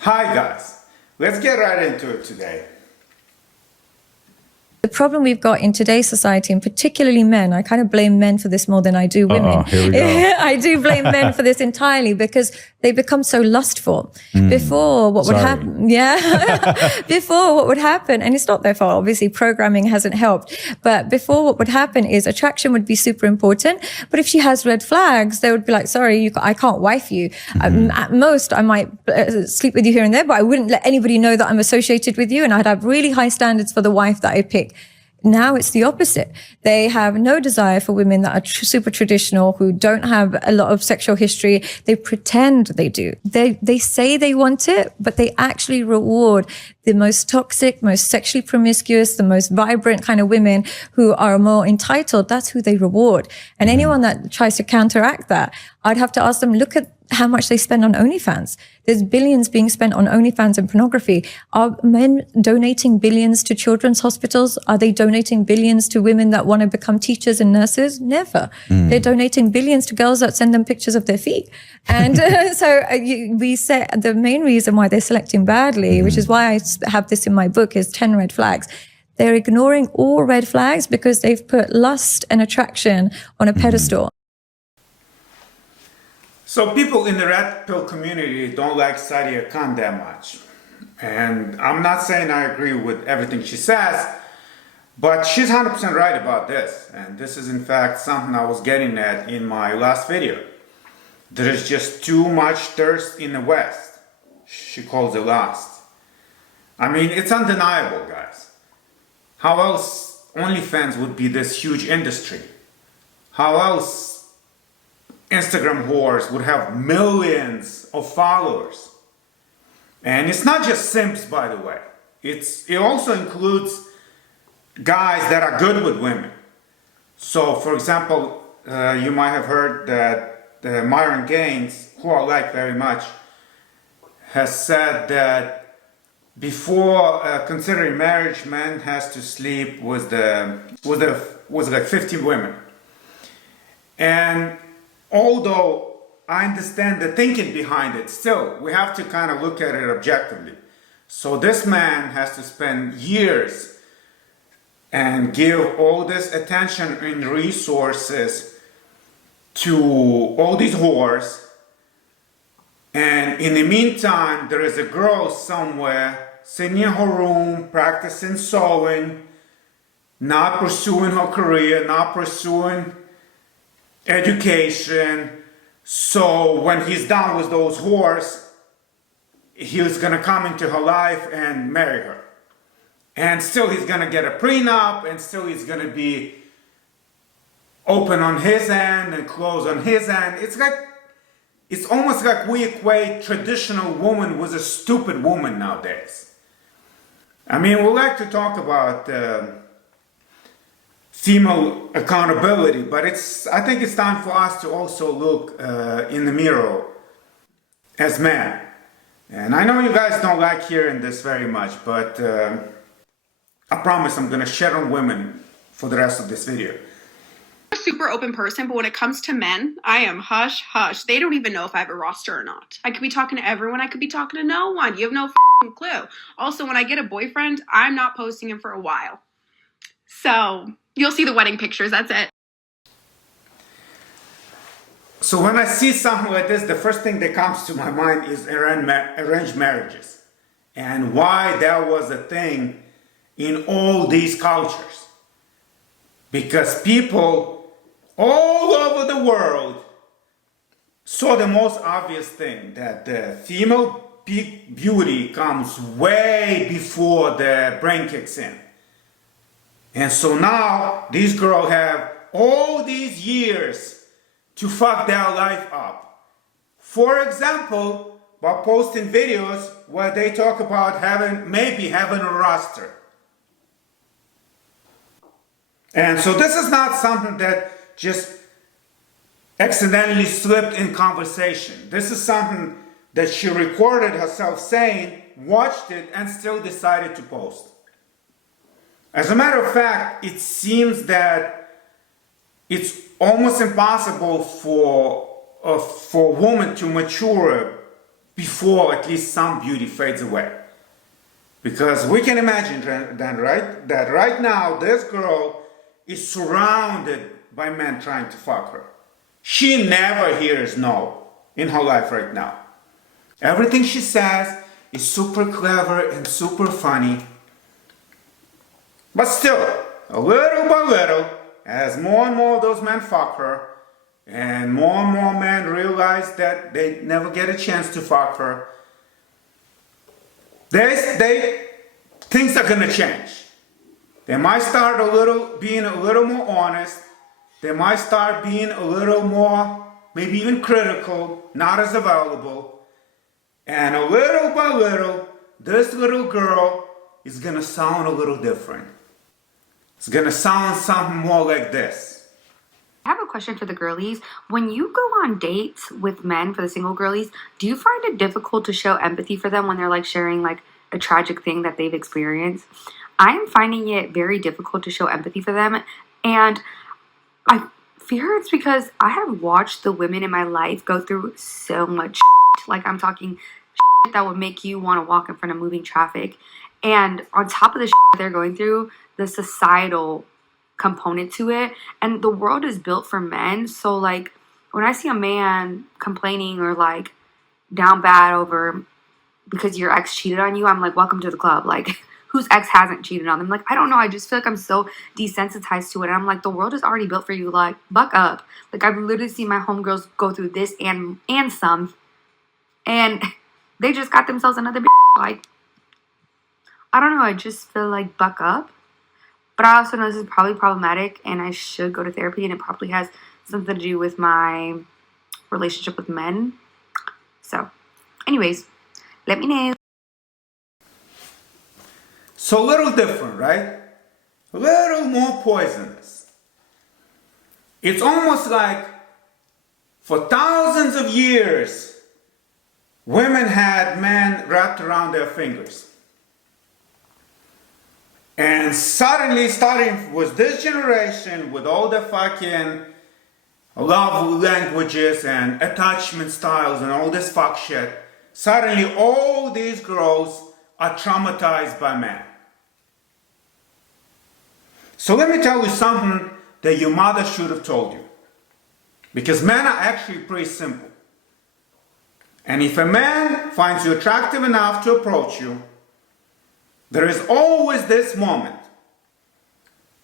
Hi guys, let's get right into it today. The problem we've got in today's society, and particularly men, I kind of blame men for this more than I do women. Here we go. I do blame men for this entirely because they become so lustful. Before, what would happen? Yeah. Before, what would happen, and it's not their fault, obviously, programming hasn't helped. But before, what would happen is attraction would be super important. But if she has red flags, they would be like, sorry, I can't wife you. At most, I might sleep with you here and there, but I wouldn't let anybody know that I'm associated with you. And I'd have really high standards for the wife that I pick. Now it's the opposite. They have no desire for women that are super traditional, who don't have a lot of sexual history. They pretend they do. They say they want it, but they actually reward the most toxic, most sexually promiscuous, the most vibrant kind of women who are more entitled. That's who they reward. And anyone that tries to counteract that, I'd have to ask them, look at how much they spend on OnlyFans. There's billions being spent on OnlyFans and pornography. Are men donating billions to children's hospitals? Are they donating billions to women that want to become teachers and nurses? Never. They're donating billions to girls that send them pictures of their feet. And we say the main reason why they're selecting badly, which is why I have this in my book, is 10 red flags. They're ignoring all red flags because they've put lust and attraction on a pedestal. So people in the red pill community don't like Sadia Khan that much. And I'm not saying I agree with everything she says, but she's 100% right about this. And this is in fact something I was getting at in my last video. There is just too much thirst in the West. She calls it lust. I mean, it's undeniable, guys. How else OnlyFans would be this huge industry? How else Instagram whores would have millions of followers? And it's not just simps, by the way. It also includes guys that are good with women. So, for example, you might have heard that Myron Gaines, who I like very much, has said that before considering marriage, man has to sleep with like 50 women. And although I understand the thinking behind it, still, we have to kind of look at it objectively. So this man has to spend years and give all this attention and resources to all these whores. And in the meantime, there is a girl somewhere sitting in her room, practicing sewing, not pursuing her career, not pursuing education. So when he's done with those whores, he's gonna come into her life and marry her. And still he's gonna get a prenup, and still he's gonna be open on his end and closed on his end. It's almost like we equate traditional woman with a stupid woman nowadays. I mean, we like to talk about female accountability, but I think it's time for us to also look in the mirror as men. And I know you guys don't like hearing this very much, but I promise I'm gonna shed on women for the rest of this video. I'm a super open person, but when it comes to men, I am hush hush. They don't even know if I have a roster or not. I could be talking to everyone, I could be talking to no one. You have no clue. Also, when I get a boyfriend, I'm not posting him for a while. So you'll see the wedding pictures, that's it. So when I see something like this, the first thing that comes to my mind is arranged marriages, and why that was a thing in all these cultures. Because people all over the world saw the most obvious thing, that the female beauty comes way before the brain kicks in. And so now these girls have all these years to fuck their life up. For example, by posting videos where they talk about maybe having a roster. And so this is not something that just accidentally slipped in conversation. This is something that she recorded herself saying, watched it, and still decided to post. As a matter of fact, it seems that it's almost impossible for a woman to mature before at least some beauty fades away. Because we can imagine then, right, that right now this girl is surrounded by men trying to fuck her. She never hears no in her life right now. Everything she says is super clever and super funny. But still, a little by little, as more and more of those men fuck her, and more men realize that they never get a chance to fuck her, things are gonna change. They might start being a little more honest. They might start being a little more, maybe even critical, not as available. And a little by little, this little girl is gonna sound a little different. It's gonna sound something more like this. I have a question for the girlies. When you go on dates with men, for the single girlies, do you find it difficult to show empathy for them when they're like sharing like a tragic thing that they've experienced? I am finding it very difficult to show empathy for them, and I fear it's because I have watched the women in my life go through so much shit. Like, I'm talking shit that would make you want to walk in front of moving traffic. And on top of the shit they're going through, the societal component to it, and the world is built for men. So like, when I see a man complaining or like down bad over because your ex cheated on you, I'm like, welcome to the club. Like, whose ex hasn't cheated on them? Like, I don't know. I just feel like I'm so desensitized to it. And I'm like, the world is already built for you. Like, buck up. Like, I've literally seen my homegirls go through this and some. And they just got themselves another like, I don't know. I just feel like buck up. But I also know this is probably problematic and I should go to therapy. And it probably has something to do with my relationship with men. So, anyways, let me know. So a little different, right? A little more poisonous. It's almost like for thousands of years, women had men wrapped around their fingers. And suddenly, starting with this generation, with all the fucking love languages and attachment styles and all this fuck shit, suddenly all these girls are traumatized by men. So let me tell you something that your mother should have told you. Because men are actually pretty simple. And if a man finds you attractive enough to approach you, there is always this moment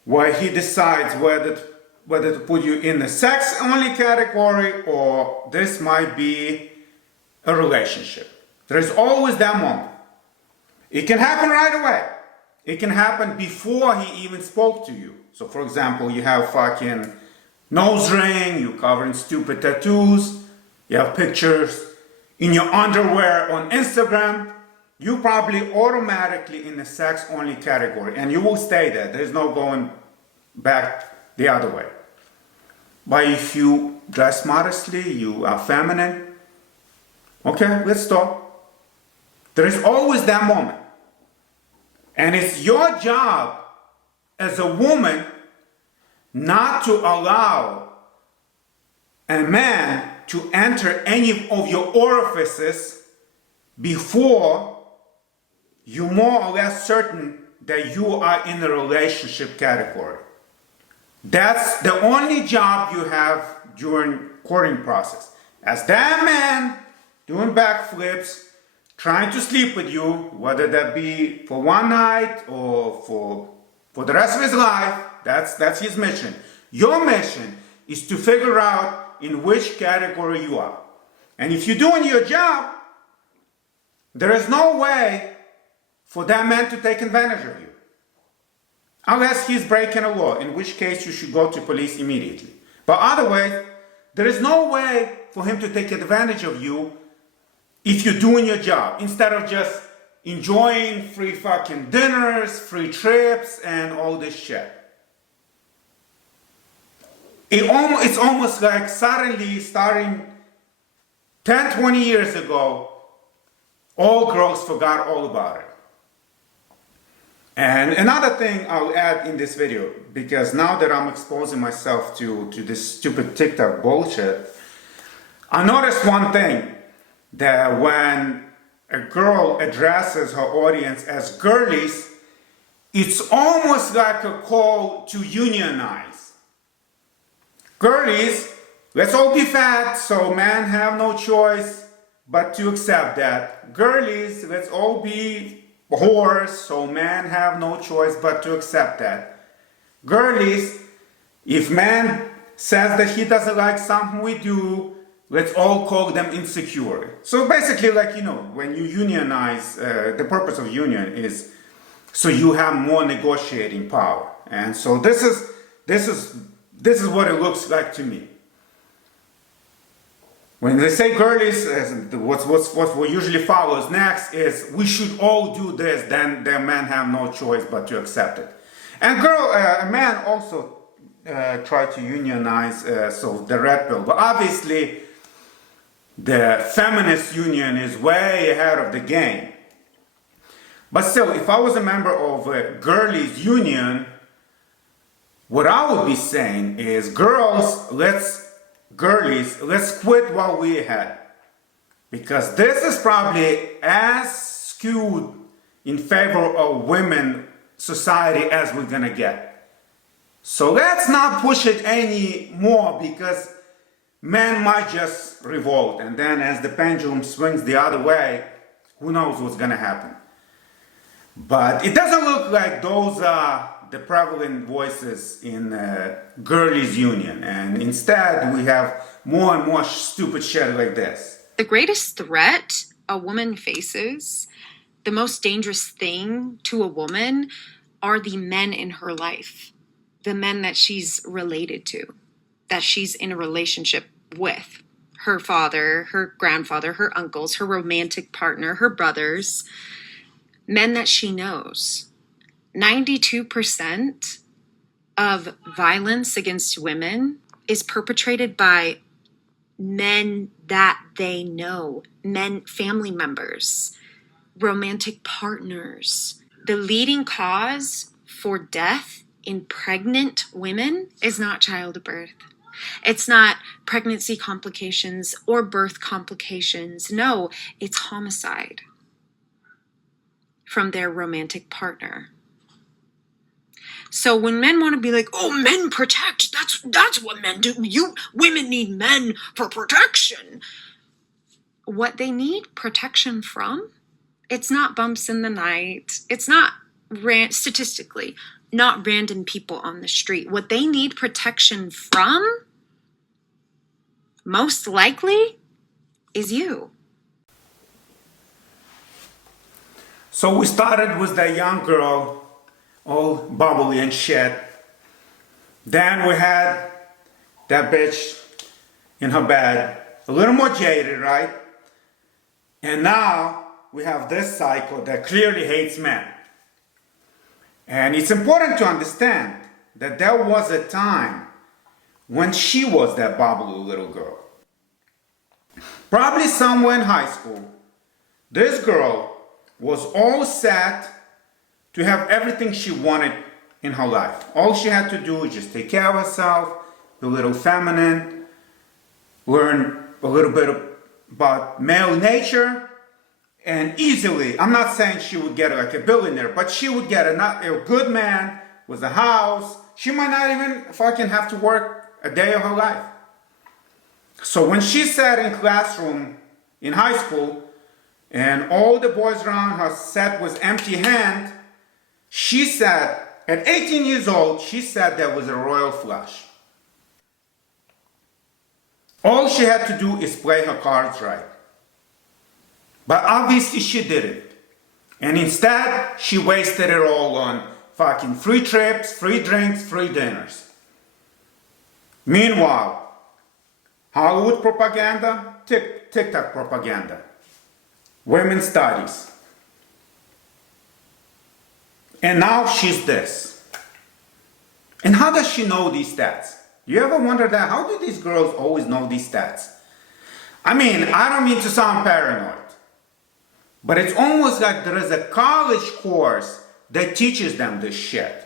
where he decides whether to put you in the sex-only category or this might be a relationship. There is always that moment. It can happen right away. It can happen before he even spoke to you. So for example, you have fucking nose ring, you're covered in stupid tattoos, you have pictures in your underwear on Instagram, you probably automatically in the sex-only category and you will stay there. There's no going back the other way. But if you dress modestly, you are feminine, okay, let's talk. There is always that moment. And it's your job as a woman not to allow a man to enter any of your orifices before you're more or less certain that you are in the relationship category. That's the only job you have during courting process. As that man doing backflips, trying to sleep with you, whether that be for one night or for the rest of his life, that's his mission. Your mission is to figure out in which category you are. And if you're doing your job, there is no way for that man to take advantage of you. Unless he's breaking a law, in which case you should go to police immediately. But otherwise, there is no way for him to take advantage of you if you're doing your job, instead of just enjoying free fucking dinners, free trips, and all this shit. It's almost like suddenly, starting 10, 20 years ago, all girls forgot all about it. And another thing I'll add in this video, because now that I'm exposing myself to this stupid TikTok bullshit, I noticed one thing. that when a girl addresses her audience as girlies, it's almost like a call to unionize. Girlies, let's all be fat, so men have no choice but to accept that. Girlies, let's all be whores, so men have no choice but to accept that. Girlies, if man says that he doesn't like something we do, let's all call them insecure. So basically, like, when you unionize, the purpose of union is so you have more negotiating power. And so this is what it looks like to me. When they say girlies, what usually follows next is we should all do this, then the men have no choice but to accept it. And a man also tried to unionize so the red pill, but obviously the feminist union is way ahead of the game. But still, if I was a member of a girlies union, what I would be saying is, girlies, let's quit while we're ahead. Because this is probably as skewed in favor of women society as we're gonna get. So let's not push it any more, because men might just revolt, and then as the pendulum swings the other way, who knows what's gonna happen. But it doesn't look like those are the prevalent voices in girlies union, and instead we have more and more stupid shit like this. The greatest threat a woman faces, the most dangerous thing to a woman, are the men in her life, the men that she's related to, that she's in a relationship with. Her father, her grandfather, her uncles, her romantic partner, her brothers, men that she knows. 92% of violence against women is perpetrated by men that they know, family members, romantic partners. The leading cause for death in pregnant women is not childbirth. It's not pregnancy complications or birth complications. No, it's homicide from their romantic partner. So when men want to be like, oh, men protect, that's what men do. Women need men for protection. What they need protection from, it's not bumps in the night. It's not, statistically, not random people on the street. What they need protection from, most likely, is you. So we started with that young girl, all bubbly and shit. Then we had that bitch in her bed, a little more jaded, right? And now we have this cycle that clearly hates men. And it's important to understand that there was a time when she was that bubbly little girl. Probably somewhere in high school, this girl was all set to have everything she wanted in her life. All she had to do was just take care of herself, be a little feminine, learn a little bit about male nature, and easily, I'm not saying she would get like a billionaire, but she would get a good man with a house. She might not even fucking have to work a day of her life. So when she sat in classroom in high school and all the boys around her sat with empty hand, she said, at 18 years old, she said there was a royal flush. All she had to do is play her cards right. But obviously she didn't. And instead, she wasted it all on fucking free trips, free drinks, free dinners. Meanwhile, Hollywood propaganda, TikTok propaganda, women's studies. And now she's this. And how does she know these stats? You ever wonder that? How do these girls always know these stats? I mean, I don't mean to sound paranoid, but it's almost like there is a college course that teaches them this shit.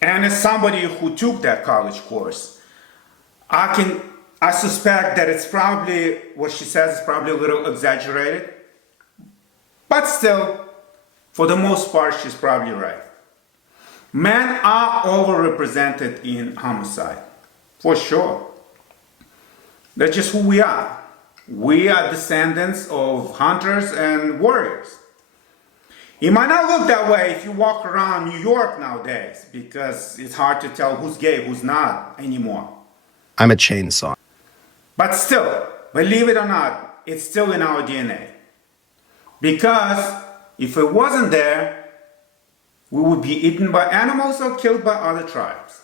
And as somebody who took that college course, I I suspect that it's probably, what she says is probably a little exaggerated. But still, for the most part, she's probably right. Men are overrepresented in homicide, for sure. That's just who we are. We are descendants of hunters and warriors. It might not look that way if you walk around New York nowadays, because it's hard to tell who's gay, who's not anymore. I'm a chainsaw. But still, believe it or not, it's still in our DNA. Because if it wasn't there, we would be eaten by animals or killed by other tribes.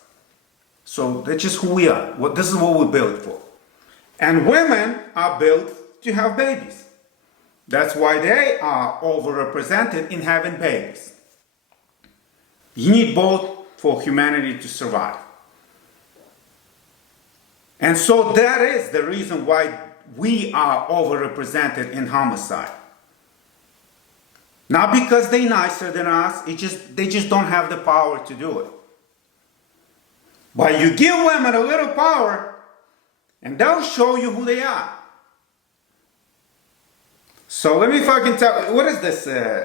So that's just who we are. This is what we're built for. And women are built to have babies. That's why they are overrepresented in having babies. You need both for humanity to survive. And so that is the reason why we are overrepresented in homicide. Not because they're nicer than us, they just don't have the power to do it. But you give women a little power, and they'll show you who they are. So let me fucking tell, what is this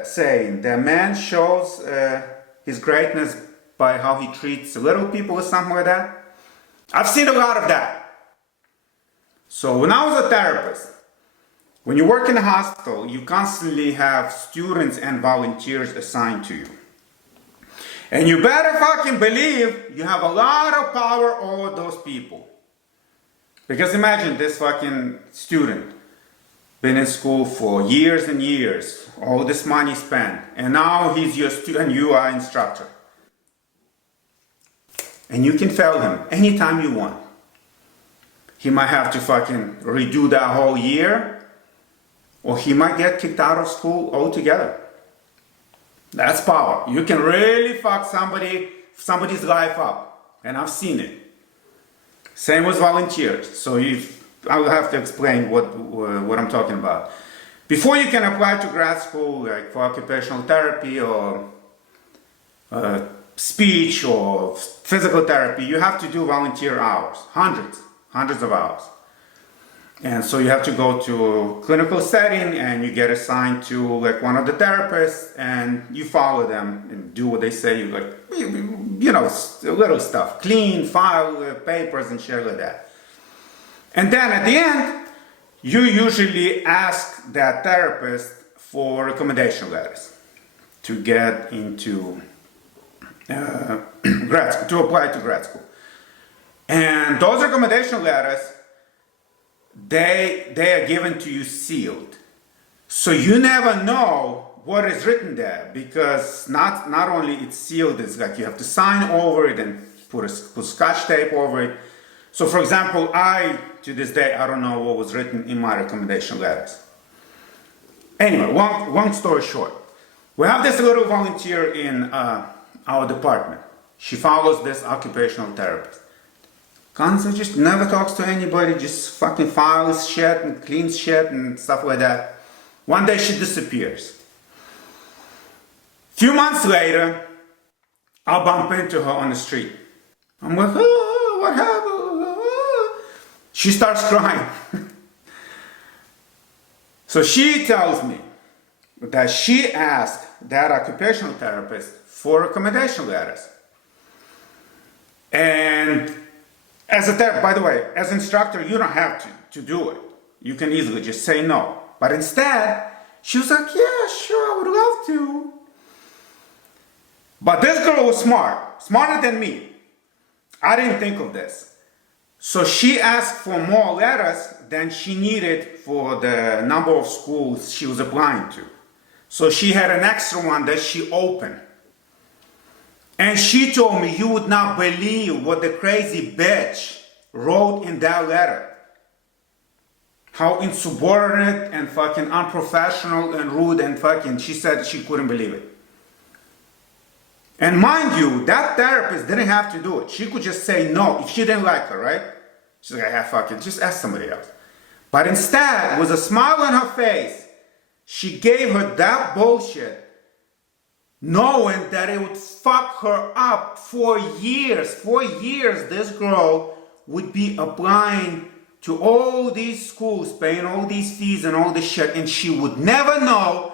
saying? The man shows his greatness by how he treats little people or something like that. I've seen a lot of that. So when I was a therapist, when you work in a hospital, you constantly have students and volunteers assigned to you. And you better fucking believe you have a lot of power over those people. Because imagine this fucking student, been in school for years and years, all this money spent, and now he's your student and you are instructor. And you can fail him anytime you want. He might have to fucking redo that whole year, or he might get kicked out of school altogether. That's power. You can really fuck somebody's life up, and I've seen it. Same with volunteers. So I will have to explain what I'm talking about. Before you can apply to grad school, like for occupational therapy or speech or physical therapy, you have to do volunteer hours, hundreds of hours. And so you have to go to a clinical setting and you get assigned to like one of the therapists and you follow them and do what they say, like, you know, little stuff, clean, file papers and shit like that. And then at the end, you usually ask that therapist for recommendation letters to get into grad school, to apply to grad school. And those recommendation letters, they are given to you sealed. So you never know what is written there, because not only it's sealed, it's like you have to sign over it and put scotch tape over it. So for example, to this day, I don't know what was written in my recommendation letters. Anyway, long story short, we have this little volunteer in our department. She follows this occupational therapist. Constantly just never talks to anybody, just fucking files shit and cleans shit and stuff like that. One day she disappears. Few months later, I'll bump into her on the street. I'm like, oh, what happened? She starts crying. So she tells me that she asked that occupational therapist for recommendation letters. And as a therapist, by the way, as an instructor, you don't have to do it. You can easily just say no. But instead, she was like, yeah, sure, I would love to. But this girl was smarter than me. I didn't think of this. So she asked for more letters than she needed for the number of schools she was applying to. So she had an extra one that she opened. And she told me, you would not believe what the crazy bitch wrote in that letter. How insubordinate and fucking unprofessional and rude and fucking, she said she couldn't believe it. And mind you, that therapist didn't have to do it. She could just say no if she didn't like her, right? She's like, yeah, fuck it, just ask somebody else. But instead, with a smile on her face, she gave her that bullshit, knowing that it would fuck her up for years. For years, this girl would be applying to all these schools, paying all these fees and all this shit, and she would never know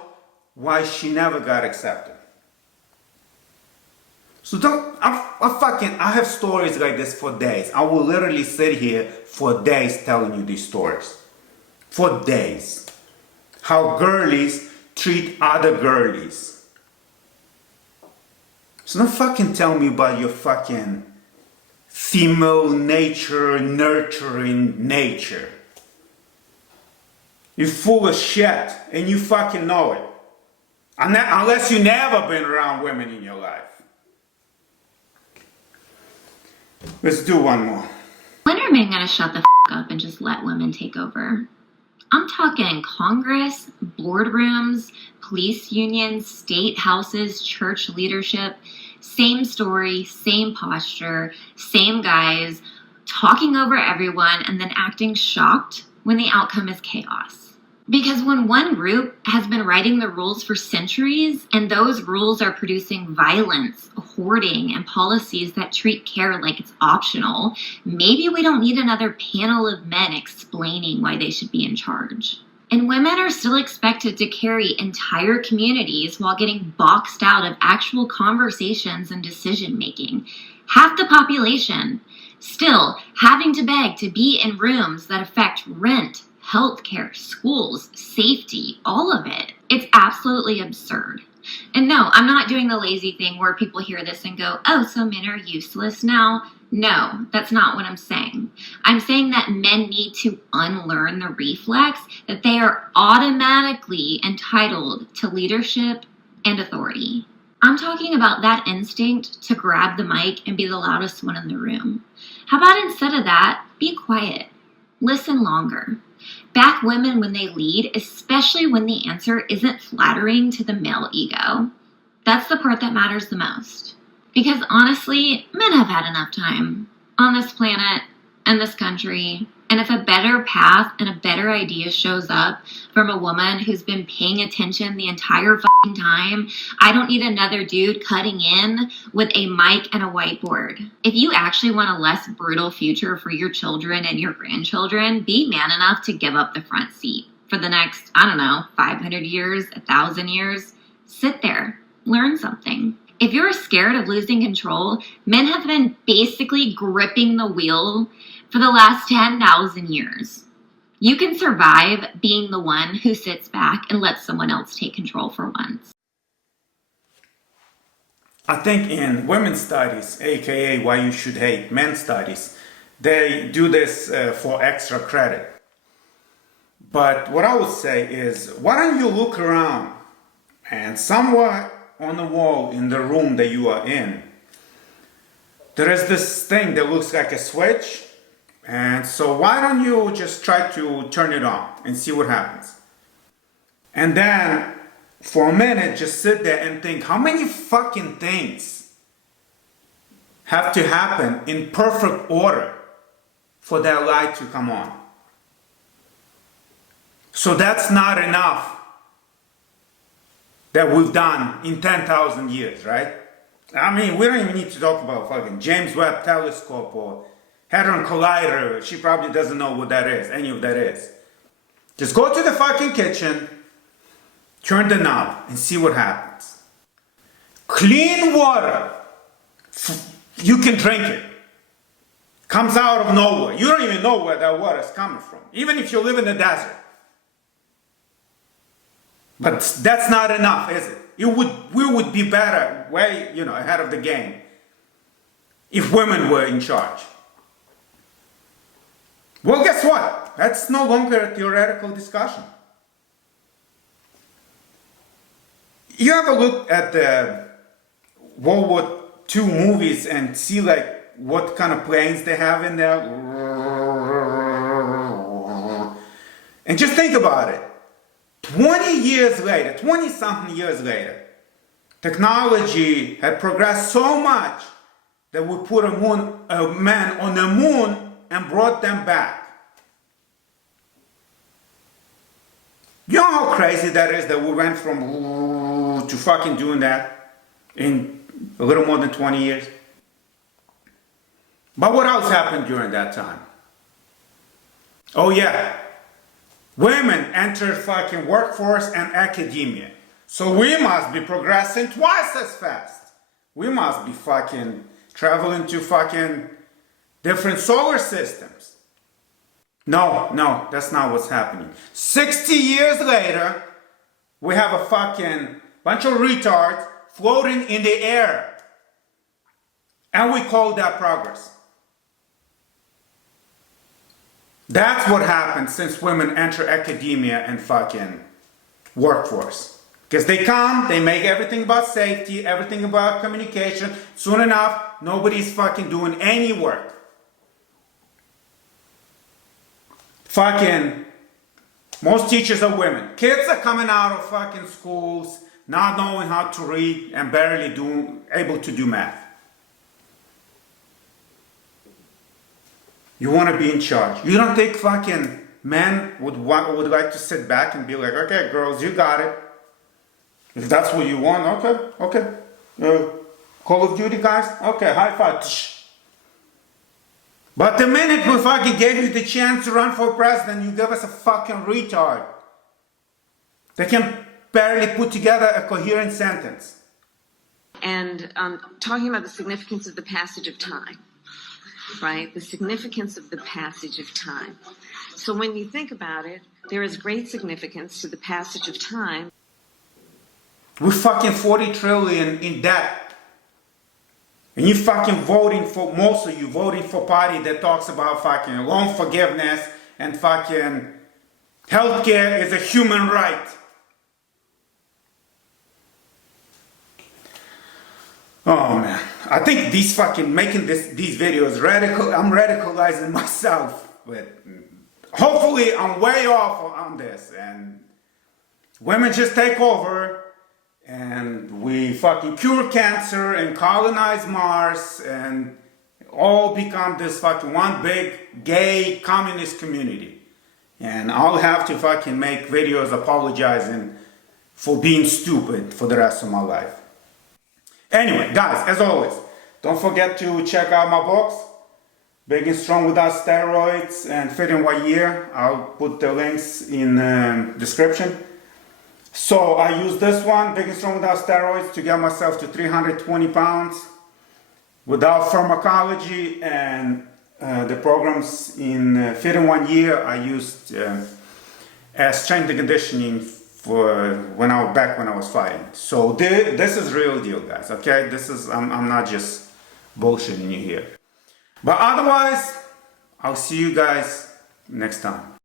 why she never got accepted. So I have stories like this for days. I will literally sit here for days telling you these stories. For days. How girlies treat other girlies. So don't fucking tell me about your fucking female nature, nurturing nature. You're full of shit and you fucking know it. Unless you never been around women in your life. Let's do one more. When are men gonna shut the up and just let women take over? I'm talking Congress, boardrooms, police unions, state houses, church leadership. Same story, same posture, same guys, talking over everyone and then acting shocked when the outcome is chaos. Because when one group has been writing the rules for centuries and those rules are producing violence, hoarding, and policies that treat care like it's optional, maybe we don't need another panel of men explaining why they should be in charge. And women are still expected to carry entire communities while getting boxed out of actual conversations and decision making. Half the population still having to beg to be in rooms that affect rent, healthcare, schools, safety, all of it. It's absolutely absurd. And no, I'm not doing the lazy thing where people hear this and go, oh, so men are useless now. No, that's not what I'm saying. I'm saying that men need to unlearn the reflex that they are automatically entitled to leadership and authority. I'm talking about that instinct to grab the mic and be the loudest one in the room. How about instead of that, be quiet, listen longer. Back women when they lead, especially when the answer isn't flattering to the male ego. That's the part that matters the most. Because honestly, men have had enough time on this planet and this country. And if a better path and a better idea shows up from a woman who's been paying attention the entire fucking time, I don't need another dude cutting in with a mic and a whiteboard. If you actually want a less brutal future for your children and your grandchildren, be man enough to give up the front seat. For the next, 500 years, 1,000 years, sit there, learn something. If you're scared of losing control, men have been basically gripping the wheel for the last 10,000 years. You can survive being the one who sits back and lets someone else take control for once. I think in women's studies, aka why you should hate men's studies, they do this for extra credit. But what I would say is, why don't you look around and somewhere on the wall in the room that you are in, there is this thing that looks like a switch. And so why don't you just try to turn it on and see what happens? And then for a minute, just sit there and think, how many fucking things have to happen in perfect order for that light to come on? So that's not enough that we've done in 10,000 years, right? I mean, we don't even need to talk about fucking James Webb Telescope or Hadron Collider. She probably doesn't know what that is, any of that is. Just go to the fucking kitchen, turn the knob, and see what happens. Clean water. You can drink it. Comes out of nowhere. You don't even know where that water is coming from, even if you live in the desert. But that's not enough, is it? We would be better, way, ahead of the game if women were in charge. Well, guess what? That's no longer a theoretical discussion. You ever look at the World War II movies and see like what kind of planes they have in there? And just think about it. 20 years later, 20-something years later, technology had progressed so much that we put a man on the moon and brought them back. You know how crazy that is that we went from to fucking doing that in a little more than 20 years? But what else happened during that time? Oh yeah, women enter fucking workforce and academia. So we must be progressing twice as fast. We must be fucking traveling to fucking different solar systems. No, that's not what's happening. 60 years later, we have a fucking bunch of retards floating in the air. And we call that progress. That's what happens since women enter academia and fucking workforce. Because they come, they make everything about safety, everything about communication. Soon enough, nobody's fucking doing any work. Fucking, most teachers are women. Kids are coming out of fucking schools, not knowing how to read and barely able to do math. You want to be in charge. You don't think fucking men would like to sit back and be like, okay, girls, you got it. If that's what you want, okay. Call of Duty, guys? Okay, high five. But the minute we fucking gave you the chance to run for president, you gave us a fucking retard. They can barely put together a coherent sentence. And talking about the significance of the passage of time, right? The significance of the passage of time. So when you think about it, there is great significance to the passage of time. We're fucking 40 trillion in debt. And you fucking voting for, most of you voting for party that talks about fucking loan forgiveness and fucking healthcare is a human right. Oh man, I think these fucking making these videos I'm radicalizing myself, but hopefully I'm way off on this and women just take over and we fucking cure cancer and colonize Mars and all become this fucking one big gay communist community. And I'll have to fucking make videos apologizing for being stupid for the rest of my life. Anyway, guys, as always, don't forget to check out my books, Big and Strong Without Steroids and Fit in 1 Year. I'll put the links in the description. So I use this one, Big and Strong Without Steroids, to get myself to 320 pounds without pharmacology, and the programs in Fit in 1 Year I used as strength and conditioning for when I was fighting. So this is real deal, guys. Okay, this is I'm not just bullshitting you here. But otherwise, I'll see you guys next time.